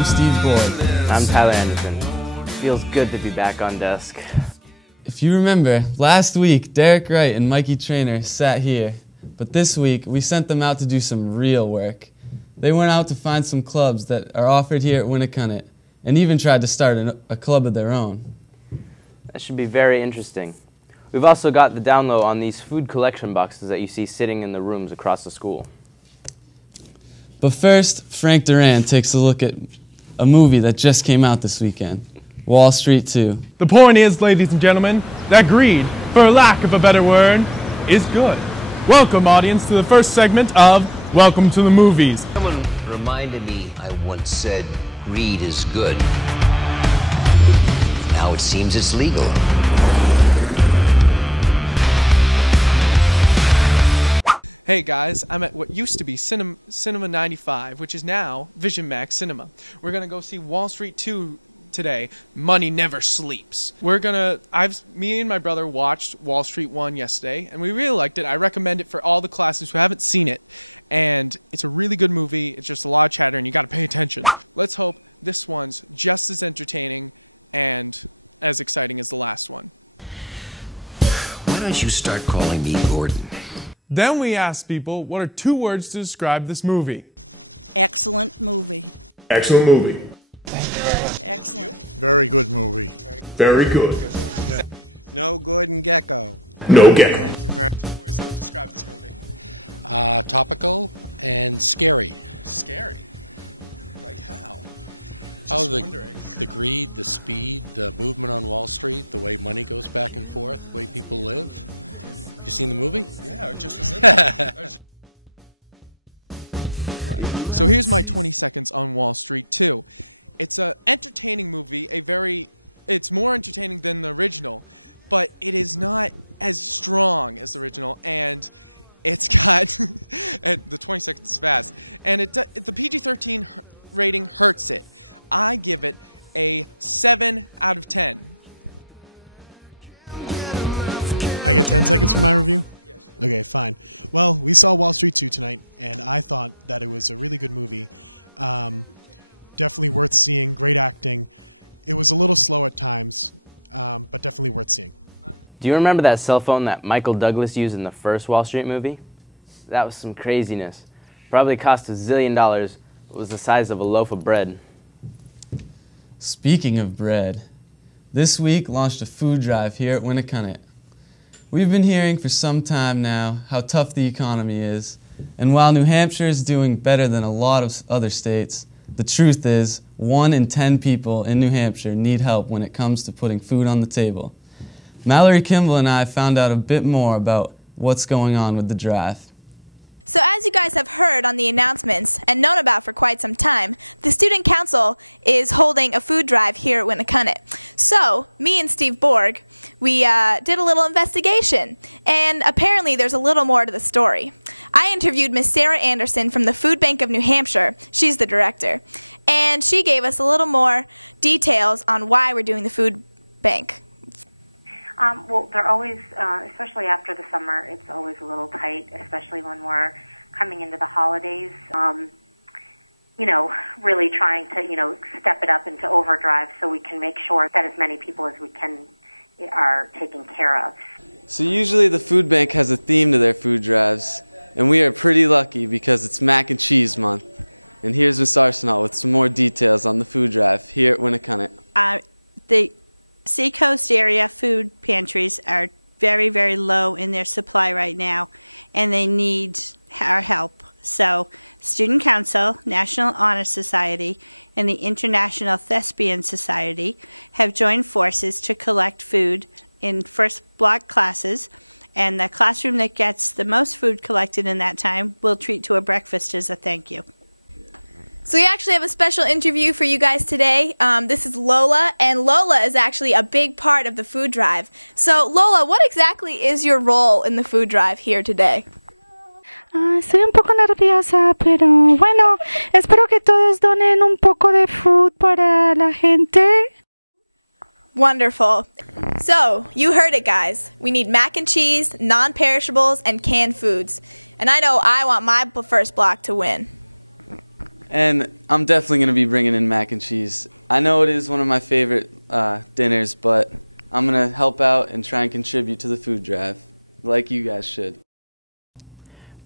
I'm Steve Boyd. I'm Tyler Anderson. Feels good to be back on desk. If you remember, last week Derek Wright and Mikey Trainer sat here, but this week we sent them out to do some real work. They went out to find some clubs that are offered here at Winnicunnet, and even tried to start a club of their own. That should be very interesting. We've also got the down low on these food collection boxes that you see sitting in the rooms across the school. But first, Frank Duran takes a look at a movie that just came out this weekend, Wall Street 2. The point is, ladies and gentlemen, that greed, for lack of a better word, is good. Welcome, audience, to the first segment of Welcome to the Movies. Someone reminded me I once said greed is good. Now it seems it's legal. Why don't you start calling me Gordon? Then we asked people what are 2 words to describe this movie. Excellent movie. Very good. No gecko. Do you remember that cell phone that Michael Douglas used in the first Wall Street movie? That was some craziness. Probably cost $1 zillion. It was the size of a loaf of bread. Speaking of bread, this week launched a food drive here at Winnicunnet. We've been hearing for some time now how tough the economy is, and while New Hampshire is doing better than a lot of other states, the truth is 1 in 10 people in New Hampshire need help when it comes to putting food on the table. Mallory Kimball and I found out a bit more about what's going on with the drive.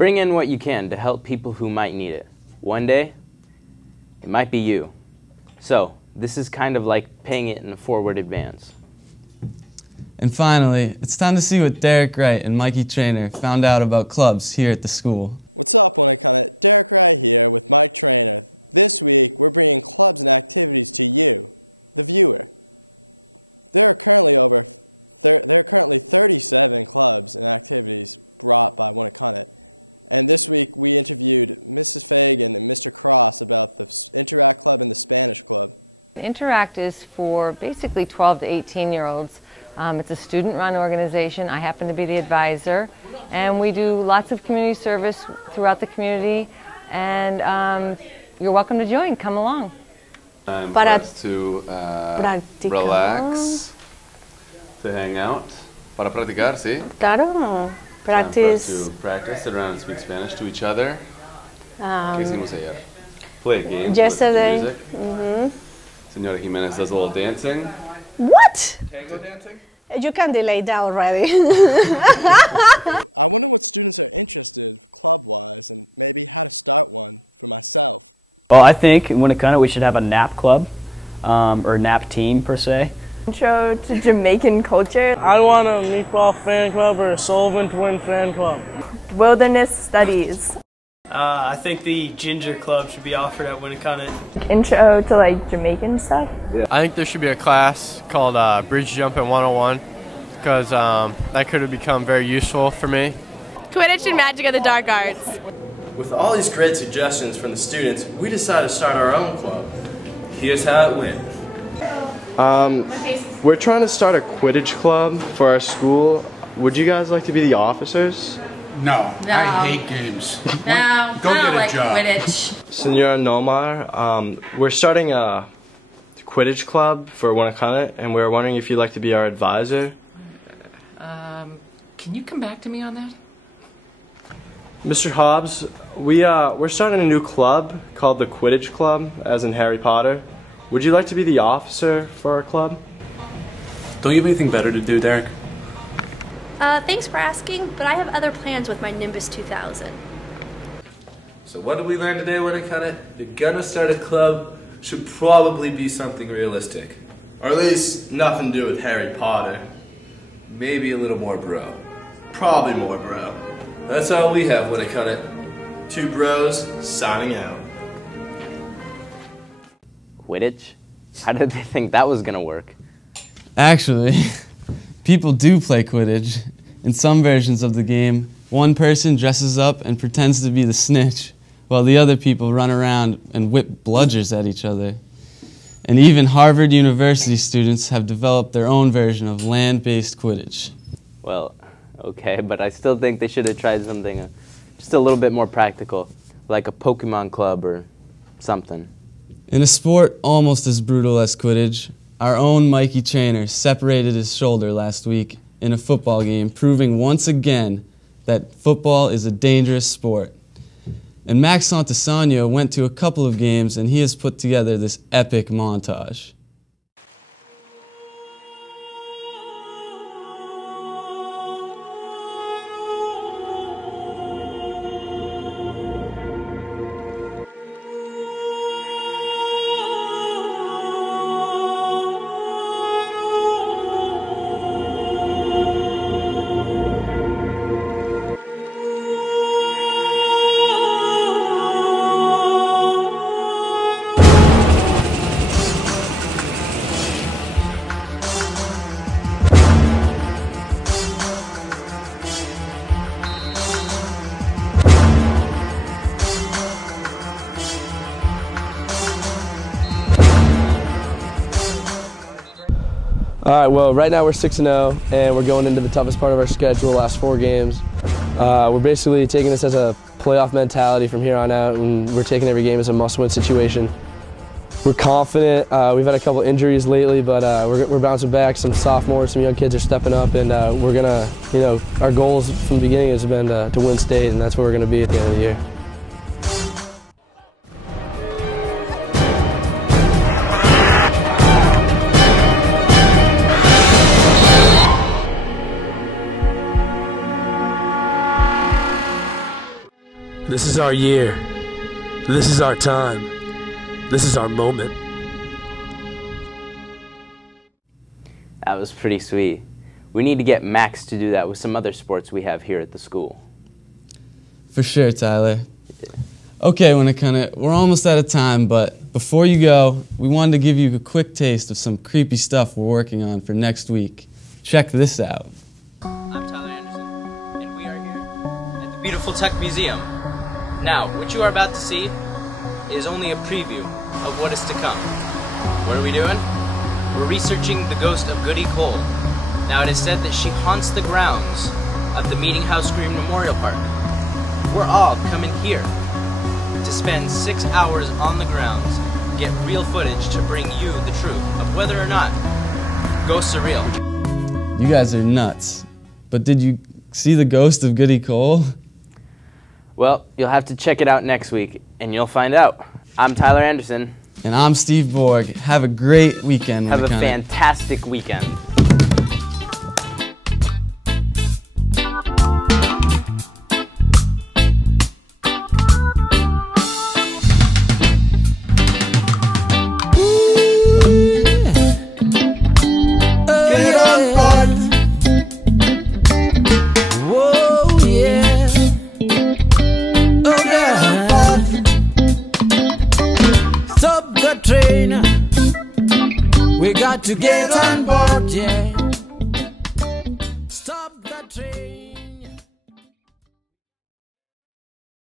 Bring in what you can to help people who might need it. One day, it might be you. So, this is kind of like paying it in a forward advance. And finally, it's time to see what Derek Wright and Mikey Trainer found out about clubs here at the school. Interact is for basically 12 to 18-year-olds. It's a student-run organization. I happen to be the advisor, and we do lots of community service throughout the community, and you're welcome to join. Come along. Time for us to relax, to hang out, para practicar, ¿sí? Claro, practice. practice. To practice, sit around and speak Spanish to each other. ¿Qué hicimos ayer? Play games Yesterday. with music. Senora Jimenez does a little dancing. What? Tango dancing? You can delay that already. Well, I think in Winnicott we should have a nap club, or nap team per se. Intro to Jamaican culture. I want a meatball fan club or a Sullivan Twin fan club. Wilderness studies. I think the ginger club should be offered at Winnicott. Intro to like Jamaican stuff. Yeah. I think there should be a class called Bridge Jumping 101 because that could have become very useful for me. Quidditch and Magic of the Dark Arts. With all these great suggestions from the students, we decided to start our own club. Here's how it went. We're trying to start a Quidditch club for our school. Would you guys like to be the officers? No, I hate games. No, Go I don't get a like job. Quidditch. Senora Nomar, we're starting a Quidditch club for Winnicott, and we're wondering if you'd like to be our advisor. Can you come back to me on that? Mr. Hobbs, we're starting a new club called the Quidditch Club, as in Harry Potter. Would you like to be the officer for our club? Don't you have anything better to do, Derek? Thanks for asking, but I have other plans with my Nimbus 2000. So what did we learn today, Winnicott? If you're gonna start a club, should probably be something realistic. Or at least nothing to do with Harry Potter. Maybe a little more bro. Probably more bro. That's all we have, Winnicott. Two bros, signing out. Quidditch? How did they think that was gonna work? Actually, people do play Quidditch. In some versions of the game, one person dresses up and pretends to be the snitch, while the other people run around and whip bludgers at each other. And even Harvard University students have developed their own version of land-based Quidditch. Well, okay, but I still think they should have tried something just a little bit more practical, like a Pokemon club or something. In a sport almost as brutal as Quidditch, our own Mikey Trainer separated his shoulder last week in a football game, proving once again that football is a dangerous sport. And Max Santasano went to a couple of games and he has put together this epic montage. All right, well, right now we're 6-0, and we're going into the toughest part of our schedule, last 4 games. We're basically taking this as a playoff mentality from here on out, and we're taking every game as a must-win situation. We're confident. We've had a couple injuries lately, but we're bouncing back. Some sophomores, some young kids are stepping up, and we're gonna, our goals from the beginning has been to win state, and that's where we're gonna be at the end of the year. This is our year. This is our time. This is our moment. That was pretty sweet. We need to get Max to do that with some other sports we have here at the school. For sure, Tyler. Okay, we're almost out of time, but before you go, we wanted to give you a quick taste of some creepy stuff we're working on for next week. Check this out. I'm Tyler Anderson, and we are here at the beautiful Tech Museum. Now, what you are about to see is only a preview of what is to come. What are we doing? We're researching the ghost of Goody Cole. Now, it is said that she haunts the grounds of the Meeting House Green Memorial Park. We're all coming here to spend 6 hours on the grounds, get real footage to bring you the truth of whether or not ghosts are real. You guys are nuts. But did you see the ghost of Goody Cole? Well, you'll have to check it out next week, and you'll find out. I'm Tyler Anderson. And I'm Steve Borg. Have a great weekend. Have a fantastic weekend. We got to get on board, yeah.